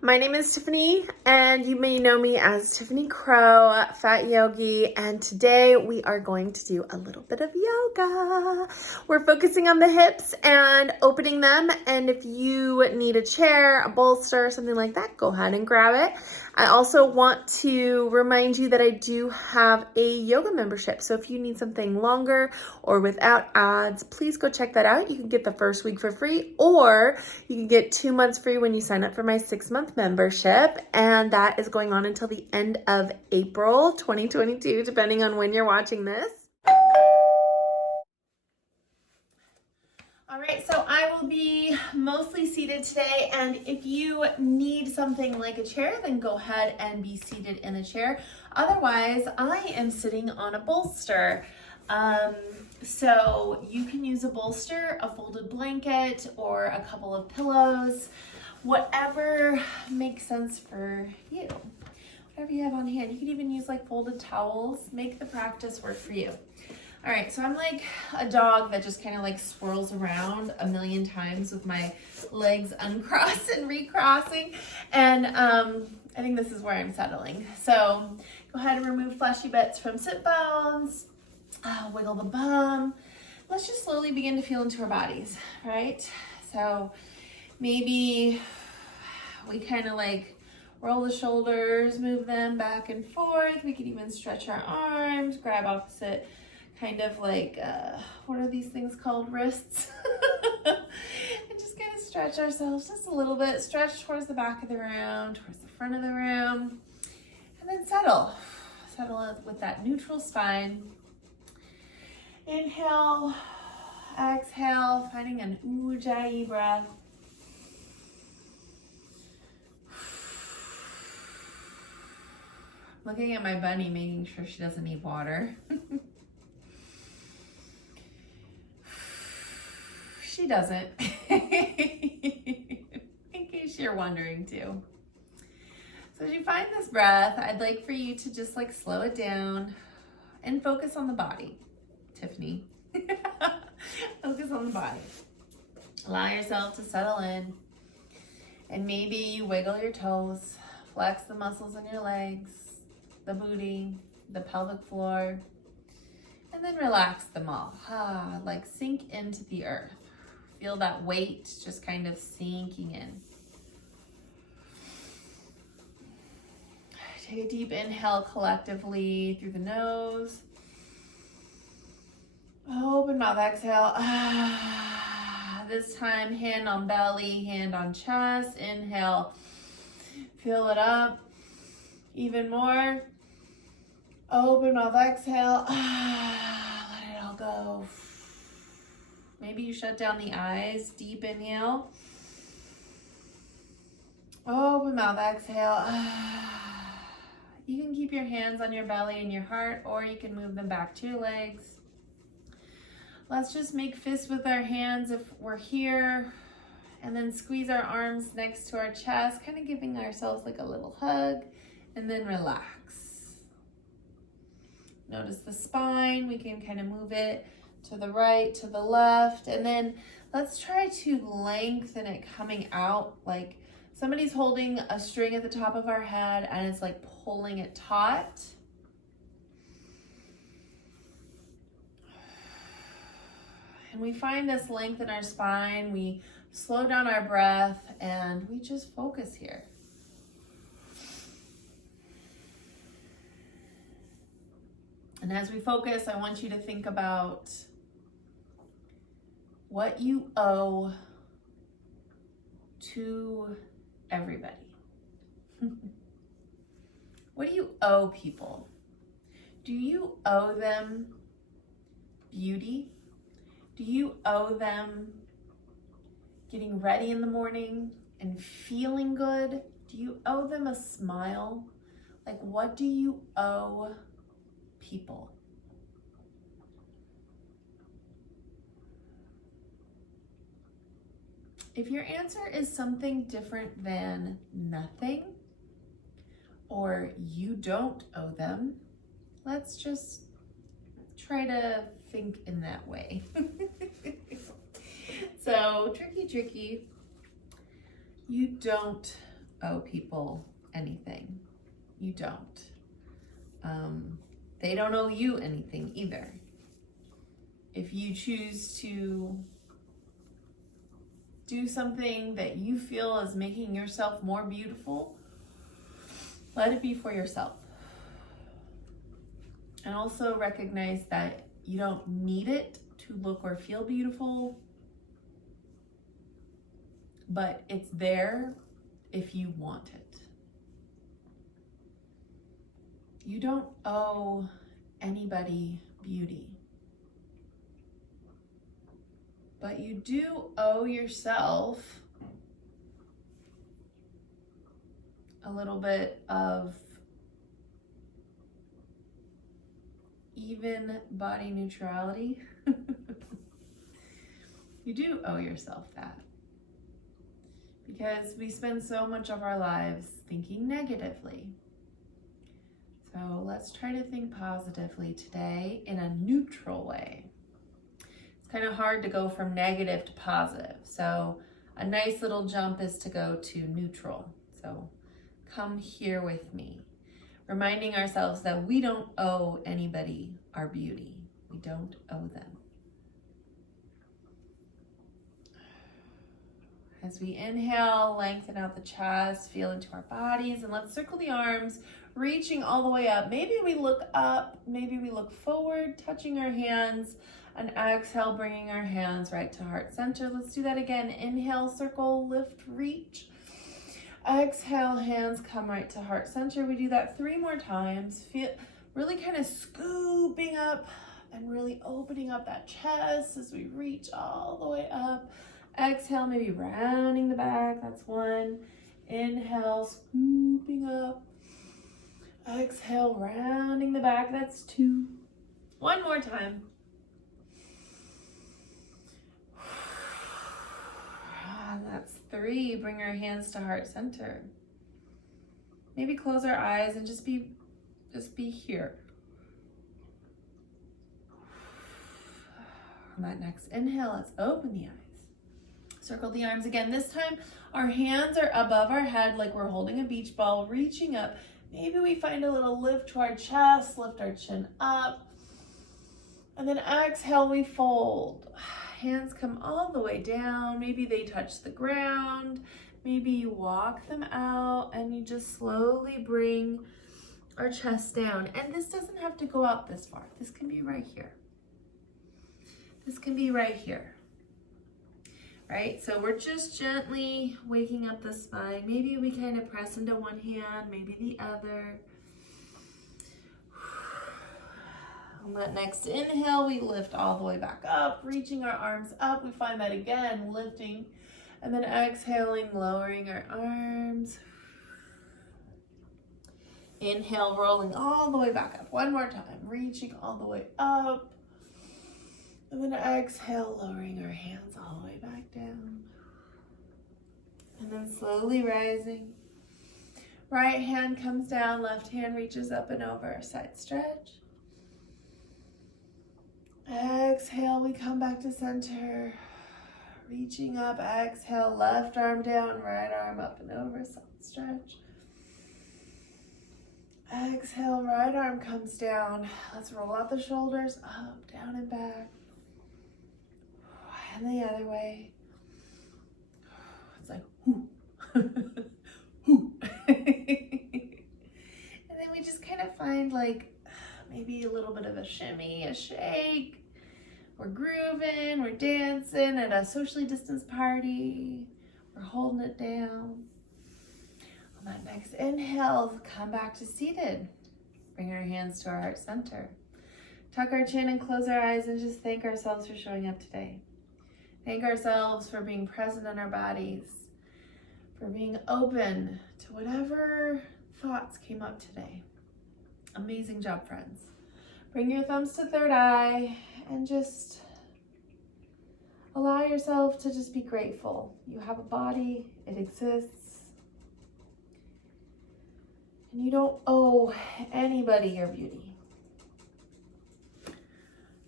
My name is Tiffany, and you may know me as Tiffany Crow, Fat Yogi, and today we are going to do a little bit of yoga. We're focusing on the hips and opening them, and if you need a chair, a bolster, something like that, go ahead and grab it. I also want to remind you that I do have a yoga membership, so if you need something longer or without ads, please go check that out. You can get the first week for free, or you can get 2 months free when you sign up for my 6-month membership, and that is going on until the end of April 2022, depending on when you're watching this. All right, so I will be mostly seated today, and if you need something like a chair, then go ahead and be seated in a chair. Otherwise, I am sitting on a bolster. So you can use a bolster, a folded blanket, or a couple of pillows, whatever makes sense for you. Whatever you have on hand. You can even use like folded towels. Make the practice work for you. All right, so I'm like a dog that just kind of like swirls around a million times with my legs uncrossed and recrossing. And I think this is where I'm settling. So go ahead and remove fleshy bits from sit bones. Wiggle the bum. Let's just slowly begin to feel into our bodies, right? So maybe we kind of like roll the shoulders, move them back and forth. We could even stretch our arms, grab opposite, kind of like, what are these things called? Wrists. And just kind of stretch ourselves just a little bit. Stretch towards the back of the room, towards the front of the room, and then settle. Settle with that neutral spine. Inhale, exhale, finding an Ujjayi breath. Looking at my bunny, making sure she doesn't need water. She doesn't. In case you're wondering too. So as you find this breath, I'd like for you to just like slow it down and focus on the body. Tiffany. Focus on the body. Allow yourself to settle in. And maybe you wiggle your toes, flex the muscles in your legs, the booty, the pelvic floor, and then relax them all. Like sink into the earth. Feel that weight just kind of sinking in. Take a deep inhale collectively through the nose. Open mouth, exhale. This time, hand on belly, hand on chest. Inhale, fill it up. Even more. Open mouth, exhale. Let it all go. Maybe you shut down the eyes. Deep inhale. Open mouth, exhale. You can keep your hands on your belly and your heart, or you can move them back to your legs. Let's just make fists with our hands if we're here, and then squeeze our arms next to our chest, kind of giving ourselves like a little hug, and then relax. Notice the spine. We can kind of move it to the right, to the left, and then let's try to lengthen it coming out like somebody's holding a string at the top of our head and it's like pulling it taut. And we find this length in our spine, we slow down our breath, and we just focus here. And as we focus, I want you to think about what you owe to everybody. What do you owe people? Do you owe them beauty? Do you owe them getting ready in the morning and feeling good? Do you owe them a smile? Like, what do you owe people? If your answer is something different than nothing, or you don't owe them, let's just try to think in that way. So tricky. You don't owe people anything. You don't. They don't owe you anything either. If you choose to do something that you feel is making yourself more beautiful, let it be for yourself. And also recognize that you don't need it to look or feel beautiful, but it's there if you want it. You don't owe anybody beauty, but you do owe yourself a little bit of even body neutrality. You do owe yourself that, because we spend so much of our lives thinking negatively. So let's try to think positively today in a neutral way. It's kind of hard to go from negative to positive. So a nice little jump is to go to neutral. So come here with me, reminding ourselves that we don't owe anybody our beauty. We don't owe them. As we inhale, lengthen out the chest, feel into our bodies, and let's circle the arms, reaching all the way up. Maybe we look up, maybe we look forward, touching our hands, and exhale, bringing our hands right to heart center. Let's do that again. Inhale, circle, lift, reach. Exhale, hands come right to heart center. We do that 3 more times. Feel really kind of scooping up and really opening up that chest as we reach all the way up. Exhale, maybe rounding the back. That's 1. Inhale, scooping up. Exhale, rounding the back. That's 2. 1 more time. That's 3. Bring our hands to heart center. Maybe close our eyes and just be here. On that next inhale, let's open the eyes. Circle the arms again. This time, our hands are above our head like we're holding a beach ball, reaching up. Maybe we find a little lift to our chest, lift our chin up. And then exhale, we fold. Hands come all the way down. Maybe they touch the ground. Maybe you walk them out and you just slowly bring our chest down. And this doesn't have to go out this far. This can be right here. This can be right here. Right? So we're just gently waking up the spine. Maybe we kind of press into one hand, maybe the other. On that next inhale, we lift all the way back up, reaching our arms up. We find that again, lifting, and then exhaling, lowering our arms. Inhale, rolling all the way back up. 1 more time, reaching all the way up. And then exhale, lowering our hands all the way back down. And then slowly rising. Right hand comes down, left hand reaches up and over, side stretch. Exhale, we come back to center. Reaching up, exhale, left arm down, right arm up and over, side stretch. Exhale, right arm comes down. Let's roll out the shoulders, up, down and back. And the other way. It's like, whoo, whoo. And then we just kind of find like maybe a little bit of a shimmy, a shake. We're grooving, we're dancing at a socially distanced party. We're holding it down. On that next inhale, come back to seated. Bring our hands to our heart center. Tuck our chin and close our eyes and just thank ourselves for showing up today. Thank ourselves for being present in our bodies, for being open to whatever thoughts came up today. Amazing job, friends. Bring your thumbs to third eye and just allow yourself to just be grateful. You have a body, it exists, and you don't owe anybody your beauty.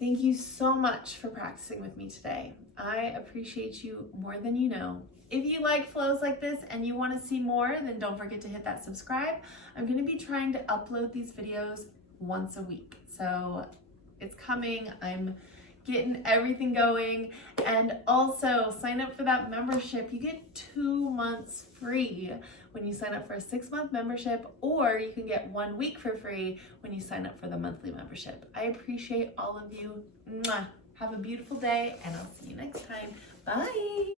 Thank you so much for practicing with me today. I appreciate you more than you know. If you like flows like this and you want to see more, then don't forget to hit that subscribe. I'm going to be trying to upload these videos once a week. So it's coming. I'm getting everything going. And also sign up for that membership. You get 2 months free when you sign up for a 6-month membership, or you can get 1 week for free when you sign up for the monthly membership. I appreciate all of you. Mwah. Have a beautiful day, and I'll see you next time. Bye.